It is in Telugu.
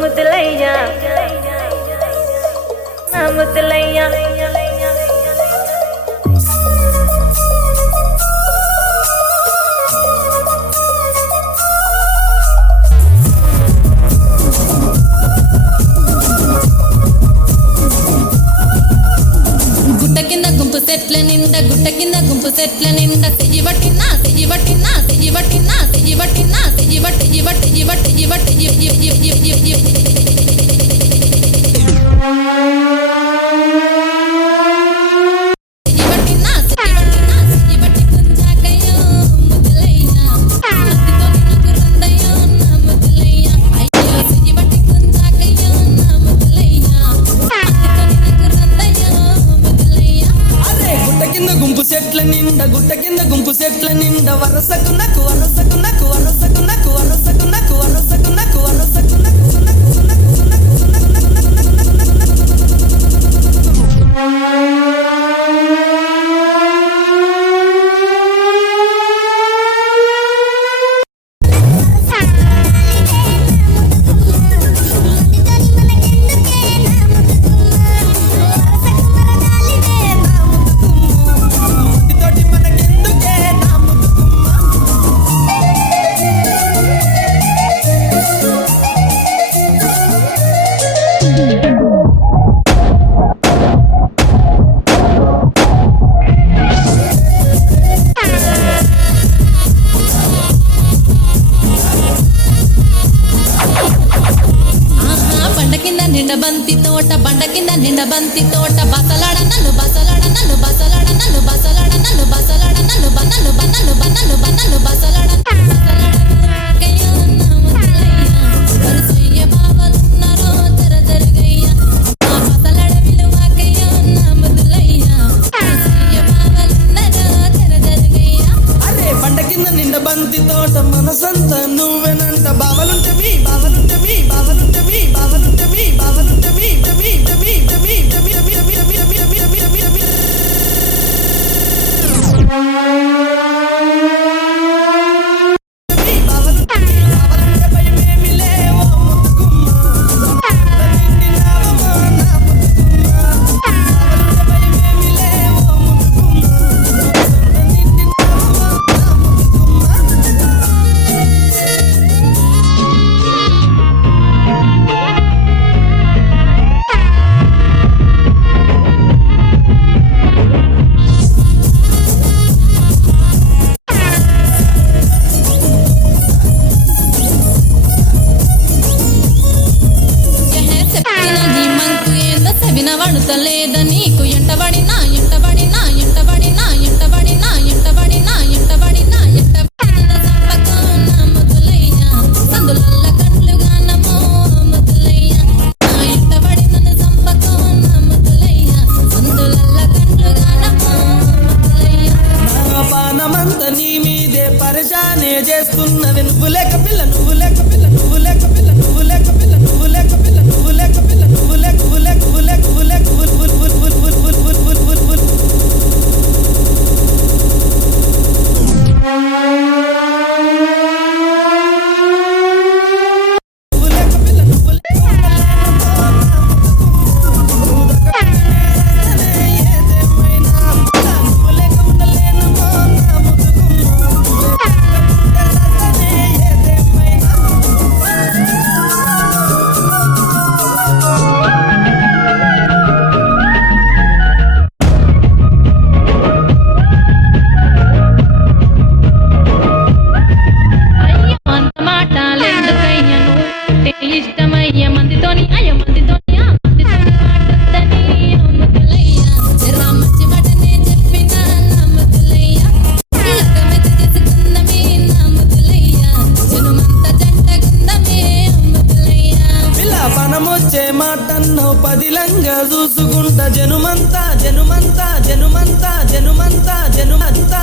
ముద్దులయ్యా నా ముద్దులయ్యా గుట్ట కింద గుంపు సెట్ల నిండా గుట్ట కింద గుంపు సెట్ల నిండా తెయ్యి పట్టినా తెయ్యి పట్టినా తెయ్యి పట్టినా తెయ్యి పట్టినా తెయ్యి పట్టి తెయ్యి పట్టి తెయ్యి పట్టి తెయ్యి పట్టి సెట్ల నిండా గుట్ట కింద గుంపు సెట్ల నిండా వరసకు నకు వరసకు నకు వరసకు నకు వరసకు నకు వరసకు నకు వరసకు నకు బంతి తోట బండ కింద నిండ బంతి తోట బసలాడ నన్ను బసలాడ నన్ను బసలాడ నన్ను బసలాడ నన్ను బసలాడ నన్ను బన్నలు బన్నలు బన్నలు బన్నలు బసలాడ బండ కింద నిండ బంతి తోట మనసంత నువ్వెనంట బావలుంటే మీ బావలుంటే మీ బావలుంటే మీ బావలుంటే మీ బావలుంటే మీ మీ మీ మీ వణుతలేదా నీకు ఎంటబడినా ఎంటబడినా ఎంటబడినా ఎంటబడినా ఎంటబడినా ఎంటబడినా ఎంటబడిన సంపకం నా ముద్దులయ్యా సందులల్ల కండ్లుగా నమో ముద్దులయ్యా ఎంటబడిన సంపకం నా ముద్దులయ్యా సందులల్ల కండ్లుగా నమో ముద్దులయ్యా నా పానమంత నీ మీదే పరిశానే చేస్తున్నది నువ్వు లేక పిల్ల నువ్వు లేక పిల్ల నువ్వు లేక పిల్ల నువ్వు లేక పిల్ల నువ్వు లేక పిల్ల నువ్వు లేక పిల్ల నువ్వు లేక నువ్వు లేక నువ్వు లేక నువ్వు లేక పదిలంగా చూసుకుంటా జనుమంతా జనుమంతా జనుమంతా జనుమంతా జనుమంతా